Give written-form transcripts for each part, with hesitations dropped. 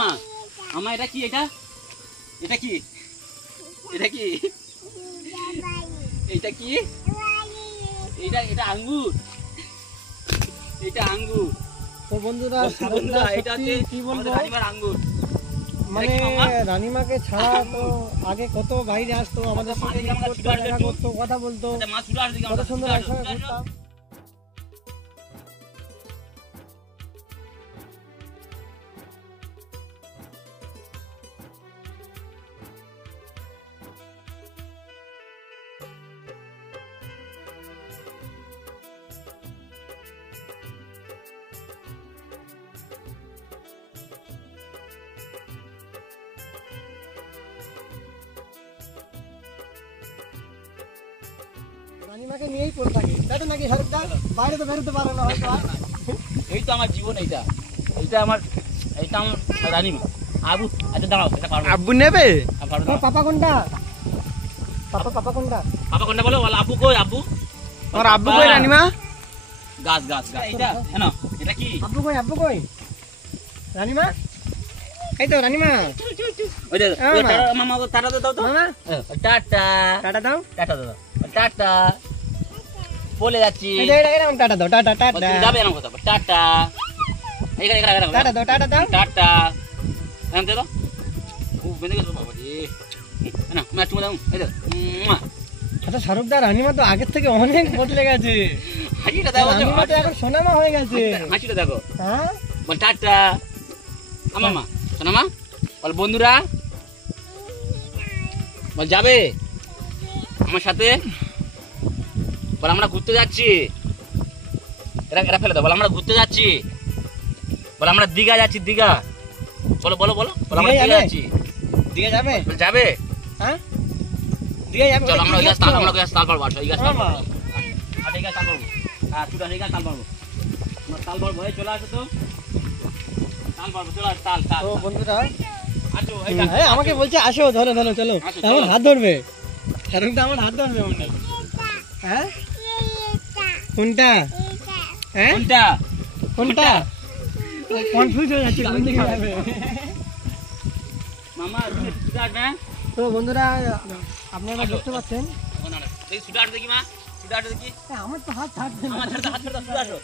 মা আমা এটা কি এটা এটা কি এটা কি এটা কি এটা এটা আঙ্গুর এটা আঙ্গুর তো বন্ধুরা এটা কি বলবো রানীমার আঙ্গুর মানে রানীমাকে ছাড়া তো আগে কত বাইরে আসতো আমাদের সাথে দেখা করতো কথা বলতো কত সুন্দর একসঙ্গে ঘুরতাম। রানীমাকে নিয়েই পড়ে থাকি তাই তো নাকি শাহরুখদা বাইরে তো বেরোতে পারো না হয়তো এই তো আমার জীবন এইটা এইটা আমার রানীমা আবু আচ্ছা দাঁড়াও এটা পারবো আব্বু নেবে পাপা কোনটা পাপা কোনটা বলো আব্বু কই আব্বু তোমার আব্বু কই রানীমা গাছ গাছ গাছ এইটা না এটা কি আব্বু কই রানীমা এই তো রানীমা ওই যে মামা টাটা দাও তো মামা টাটা টাটা দাও টাটা বলে যাচ্ছি এই এরকম টাটা দাও টাটা টাটা যাবে না কথা টাটা এখানে টাটা দাও টাটা এখান দে দাও ও বেঁধে গেছে বাবা রে না মা চুমা দাও এই দাও আচ্ছা শাহরুখদা রানীমা তো আগের থেকে অনেক বদলে গেছে হাসিটা দেখো রানীমা তো এখন সোনামা হয়ে গেছে হাসিটা দেখো হ্যাঁ বল টাটা মামা সোনামা বল বন্ধুরা বল যাবে আমার সাথে বল আমরা ঘুরতে যাচ্ছি এরা ফেলে দাও বল আমরা ঘুরতে যাচ্ছি বল আমরা দীঘা যাচ্ছি দীঘা বলো বলো বলো বল আমরা দীঘা যাচ্ছি দিকে যাবে যাবে হ্যাঁ দিকে যাবে চলো আমরা ওই গাছ তাল পারবো আসো এই গাছ তাল পারবো আর এই গাছ তাল পারবো আর চুড়া এই গাছ তাল পারবো আমরা তাল পারবো এই চলে আসো তো তাল পারবো চলে আসো তাল তো বন্ধুরা আসো আমাকে বলছে আসো ধরো চলো আমার হাত ধরবে শাহরুখদা আমার হাত ধরবে মনে হ্যাঁ কোনটা হ্যাঁ কোনটা কনফিউজ হয়ে যাচ্ছে কোন দিকে যাবে মামা তুমি ছুটে আসবে তো বন্ধুরা আপনারা দেখতে পাচ্ছেন দেখি ছুটে আসো দেখি মা ছুটে আসো দেখি আমার তো হাত ছাড়ছে না আমার হাত ছাড়তে ছুটে আসো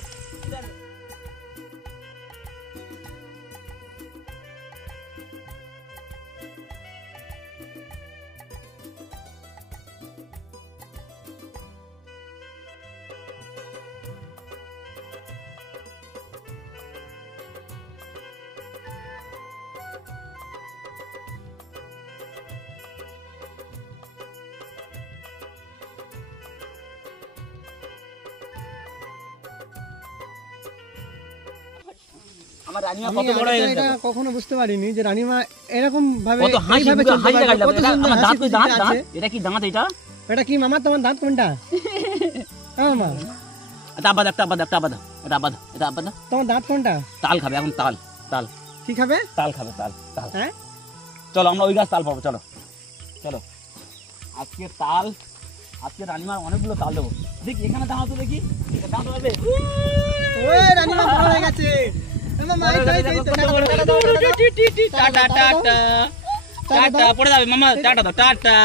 আমার রানীমা কত বড় হয়ে গেছে এটা কখনো বুঝতে পারিনি যে রানীমা এরকম ভাবে কত হাসি এইভাবে চলতে পারে, কত সুন্দর আমার দাঁত হাসি দাঁত খুশিতে দাঁত আছে। এটা কি দাঁত এটা এটা কি মামা তোমার দাঁত কোনটা হ্যাঁ মামা এটা আবাদ তোমার দাঁত কোনটা তাল খাবে এখন তাল কি খাবে তাল খাবে তাল হ্যাঁ চলো আমরা ওই গাছ তাল পাবো চলো আজকে রানীমার অনেকগুলো তাল দেবো দেখি এখানে দাঁড়াও তো দেখি দাঁড়াতে পারবে ওই রানীমা বড় হয়ে গেছে মামা টাটা পড়ে যাবে মামা টাটা দাও টাটা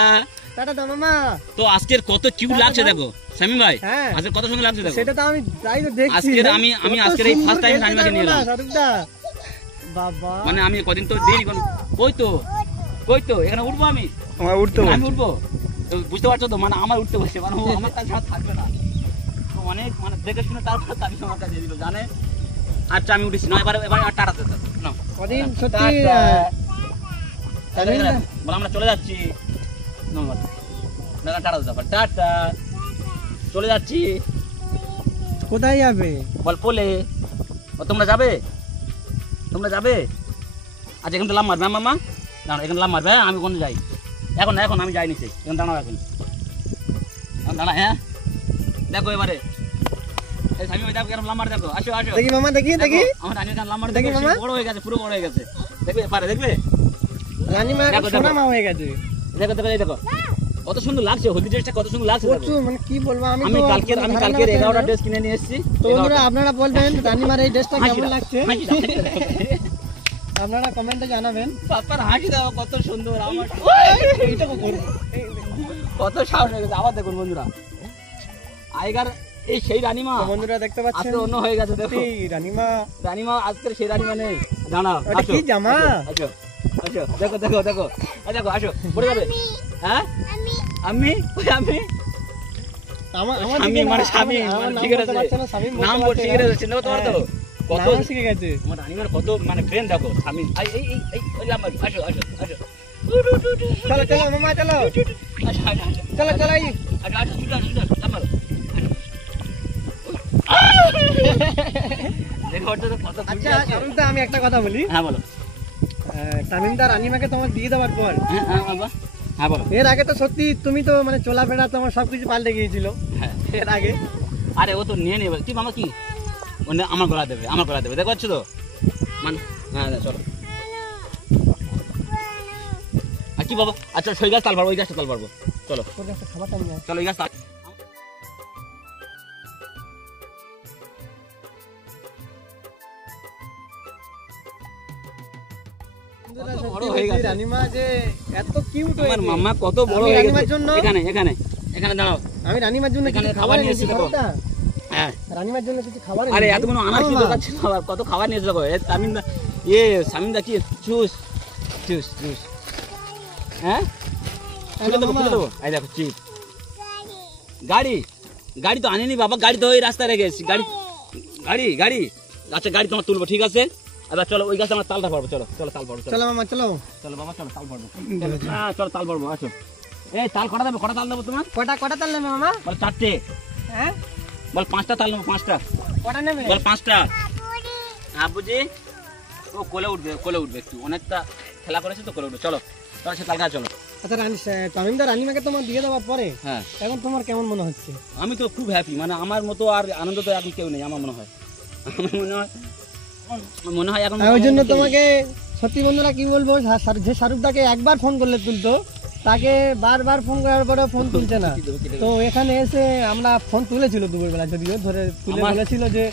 টাটা দাও মামা তো আজকের কত কিউট লাগছে দেখো শামিম ভাই হ্যাঁ আজকে কত সুন্দর লাগছে দেখো সেটা তো আমি তাই তো দেখছি আজকের আমি আজকের এই ফার্স্ট টাইম রানীমাকে নিয়ে এলাম শাহরুখদা বাবা মানে আমি কদিন তো দেরি কোন কই তো এখানে উঠবো আমি উঠতে উঠবো তো বুঝতে পারছো তো মানে আমার উঠতে বসে মানে ও আমার কাছে আর থাকবে না তো অনেক মানে দেখে শুনে তারপর তাকে আমার কাছে দিয়ে দিল জানে আচ্ছা আমি উঠেছি না এবার আর টাটাতে না কদিন সত্যি বলে আমরা চলে যাচ্ছি না টাটা দাও টাটা চলে যাচ্ছি কোথায় যাবে বল পোলে তোমরা যাবে আচ্ছা এখান থেকে লাভ মারবে মামা দাঁড়া এখানে লাভ মারবে আমি কোন যাই এখন আমি যাই নিচে এখন দাঁড়াও এখন দাঁড়া হ্যাঁ দেখো এবারে দেখো লাভ মার দেখো আসো দেখি মামা দেখি আমার রানীর লাভ মার দেখি বড় হয়ে গেছে পুরো বড় হয়ে গেছে দেখবে পারে দেখবে রানীমা সোনামা হয়ে গেছে দেখো কত সুন্দর লাগছে হলদি ড্রেসটা কত সুন্দর লাগছে মানে কি বলবো আমি কালকে 11টা ড্রেস কিনে নিয়ে এসেছি তো বন্ধুরা আপনারা বলবেন রানীমার এই ড্রেসটা কেমন লাগছে আপনারা কমেন্টে জানাবেন। পাপার হাসি দেখো কত সুন্দর, আমার এইটা করবো। কত সাহস হয়ে গেছে। আবার দেখুন বন্ধুরা, আগেকার এই সেই রানীমা তো বন্ধুরা দেখতে পাচ্ছেন আজকে অন্য হয়ে গেছে। দেখো সত্যি রানীমা, রানীমা আজকের সেই রানীমা নেই। দাঁড়াও, ওটা আসো, কি জামা? আসো, আসো, দেখো দেখো দেখো, এই দেখো, আসো, পড়ে যাবে। হ্যাঁ আমি ওই আমি আমার স্বামী মানে স্বামী মানে ঠিক আছে, নাম বলছি ঠিক আছে, চিন্তা করতে পারতো কত নাম শিখে গেছে। আমার রানীমার কত মানে প্রেম দেখো। স্বামী এই এই এই এই ওই যে আমার, আসো আসো আসো, চলো চলো মামা চলো, আসো আসো আসো, চলো চলো এই আসো আসো, ছুটে আসো, ছুটে আসো, আমার দেখো ওটা তো কত খুশি আচ্ছা আছে। শাহরুখ দা, আমি একটা কথা বলি। হ্যাঁ বলো। তামিমদা রানীমাকে তোমার দিয়ে দেওয়ার পর হ্যাঁ হ্যাঁ বাবা, হ্যাঁ বলো। এর আগে তো সত্যি তুমি তো মানে চলাফেরা তোমার সবকিছু পাল্টে গিয়েছিল হ্যাঁ, এর আগে। আরে ও তো নিয়ে নেবে কি মামা, কি ও আমার গলা দেবে, আমার গলা দেবে, দেখো পাচ্ছ তো মানে। হ্যাঁ চলো। আর কি বাবা, আচ্ছা সেই গাছ তাল পারবো, ওই গাছটা তাল পারবো, চলো ওর কাছে খাবারটা নিয়ে আয়। চলো ওই গাছ তাল। বন্ধুরা, কত বড় সত্যি হয়ে বলছি, গেছে। রানীমা যে এত কিউট আমার হয়েছে। মামা কত বড় আমি হয়ে রানীমার গেছে। জন্য এখানে এখানে এখানে দাঁড়াও। আমি রানীমার জন্য এখানে কিছু খাবার খাবার নিয়ে এনেছি এসেছি, দেখো। খাবারটা। হ্যাঁ, রানীমার জন্য কিছু খাবার আরে এনেছি। এতগুলো আনার কি মামা, দরকার ছিল, আবার কত খাবার নিয়েছে দেখো। সামিন্দা সামিন্দা কি জুস জুস জুস, হ্যাঁ খুলে দেবো খুলে দেবো। এই দেখো চিপ, গাড়ি গাড়ি তো আনেনি বাবা, গাড়ি তো ওই রাস্তায় রেখে এসেছি। গাড়ি গাড়ি গাড়ি আচ্ছা গাড়ি তোমার তুলবো, ঠিক আছে। এবার চলো ওই গাছে আমরা তালটা পারবো, চলো চলো তাল পারবো, চলো চলো মামা চলো। চলো বাবা, চলো তাল পারবো, হ্যাঁ চলো তাল পারবো, আসো। এই তাল কটা দেবো, কটা তাল দেবো তোমার? কটা তাল নেবে মামা? বল 4টে, হ্যাঁ বল 5টা তাল নেবো, 5টা, কটা নেবে? বল 5টা। হ্যাঁ বুঝি, ও কোলে উঠবে, কোলে উঠবে, একটু অনেকটা খেলা করেছে তো কোলে উঠবে, চলো চলো সে তাল গাছ চলো। আচ্ছা তামিমদা রানীমাকে তোমার দিয়ে দেওয়ার পরে হ্যাঁ এখন তোমার কেমন মনে হচ্ছে? আমি তো খুব হ্যাপি, মানে আমার মতো আর আনন্দ তো এখন কেউ নেই আমার মনে হয়। আমার মনে হয় এখন ওই জন্য তোমাকে সত্যি বন্ধুরা কি বলবো, যে শাহরুখ দাকে একবার ফোন করলে তুলতো, তাকে বারবার ফোন করার পরে ফোন তুলছে না। তো এখানে এসে আমরা ফোন তুলেছিল দুপুরবেলা, যদিও ধরে তুলে বলেছিল যে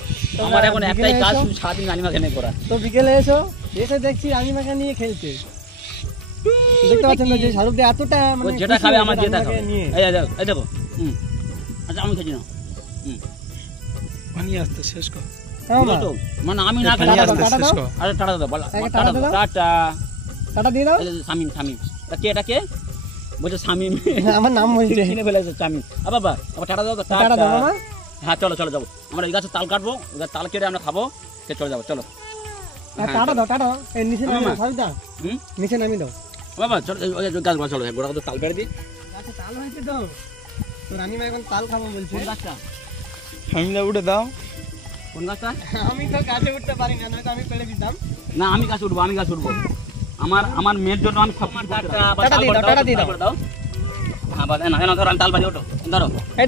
আমার এখন তোমরা একটাই বিকেলে কাজ, এসো। শুধু সারাদিন রানিমাকে নিয়ে করা। তো বিকেলে এসো, এসে দেখছি রানীমাকে নিয়ে খেলছে। দেখতে পাচ্ছেন তো যে শাহরুখ দা এতটা ও মানে যেটা খুশি খাবে হয়েছে আমার যেটা রানীমাকে খাবে। নিয়ে। এই দেখো এই দেখো, আচ্ছা আমি খাচ্ছি না। পানি আসতে শেষ কর। হ্যাঁ মা, তো মানে আমি না টাটা খেলে দাও, টাটা দাও, আরে টাটা দাও, বল আগে টাটা টাটা দাও, দাও। টাটা। টাটা দিয়ে দাও। শামিম শামিম, এটা কে বলছে শামিম, আমার নাম বলছে। কিনে ফেলেছে শামিম। বাবা আবার টাটা দাও তো, টাটা দাও মামা। হ্যাঁ চলো চলো যাবো, আমরা এই গাছে তাল কাটবো, ওই গাছে তাল কেটে আমরা খাবো, চলে যাবো চলো। হ্যাঁ, টাটা দাও, টাটা দাও। এই নিচে নামিয়ে দাও, শাহরুখ দা, হুম নিচে নামিয়ে দাও। বাবা চলো ওই গাছ চলো, গোড়া কত তাল পেড়ে দিই। আচ্ছা তাল হয়েছে তো, তো রানীমা এখন তাল খাবো বলছে। কোন গাছটা, ফাইমিলা উঠে দাও। কোন গাছটা? আমি তো গাছে উঠতে পারি না, নয়তো আমি পেড়ে দিতাম। না আমি গাছ উঠবো, আমি গাছ উঠবো। আমার মেয়ের জন্য আমি সব কিছু করতে পারি। টাটা দিয়ে দাও, টাটা দিয়ে দাও। তাল করে দাও। হ্যাঁ বাবা না ধরো, আমি তাল পারি, ওঠো ধরো। এই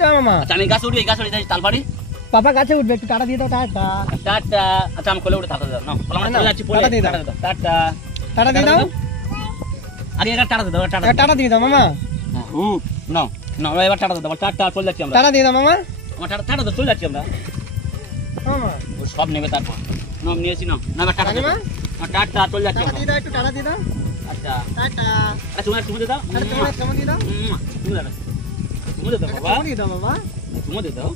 তো মামা, আচ্ছা আমি গাছ উঠি, এই গাছ উঠি, তাল পারি। পাপা গাছে উঠবে, একটু টাটা দিয়ে দাও। টাটা টাটা, আচ্ছা আমি কোলে উঠে টাটা দাও, নাও বলো, আমরা না, চলে যাচ্ছি, টাটা দিয়ে দাও। টাটা। টাটা দিয়ে দাও। আগে এটা টাটা দাও, টাটা। টাটা দিয়ে দাও মামা, নাও নাও এবার টাটা দাও, টাটা চলে যাচ্ছি আমরা। টাটা দিয়ে দাও মামা। আমার টাটা টাটা দাও, চলে যাচ্ছি আমরা। মামা ও সব নেবে তারপর, নাও নিয়েছি, নাও না এবার টাটা দাও। রানীমা? না, টাটা চলে যাচ্ছি টাটা আমরা। দিয়ে দাও, একটু টাটা দিয়ে দাও। আচ্ছা টাটা। আচ্ছা তুমি চুমু দিয়ে দাও, আরে তোমার চুমু দিয়ে দাও। চুমু দাও, চুমু দিয়ে দাও একটা বাবা, চুমু দিয়ে দাও বাবা। চুমু দিয়ে দাও।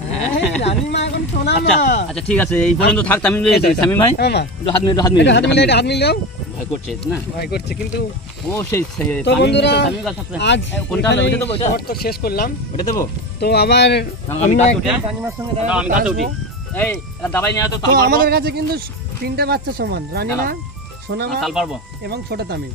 এই, রানীমা এখন শোনা আচ্ছা না। আচ্ছা ঠিক আছে, এই পর্যন্ত থাক। তামিম সামিম ভাই মামা একটু হাত মিলে, একটু হাত একটু মিলে, হাত মিলে, একটু হাত মিলে দাও। ভয় করছে না, ভয় করছে কিন্তু। ও সেই তো বন্ধুরা, আজ কোনটা এখানেই ওইটা দেবো, ওইটা শর্ট তো শেষ করলাম। ওইটা দেবো। তো আবার আমি অন্য গাছ একদিন উঠি, রানীমার সঙ্গে দাও, দেখা আমি করতে গাছে উঠি। আসবো। এই এটা দাবাই নিয়ে তো তো তাল পারবো, আমাদের কাছে কিন্তু 3টে বাচ্চা সমান, রানীমা, সোনামা তাল পারবো। এবং ছোট তামিম।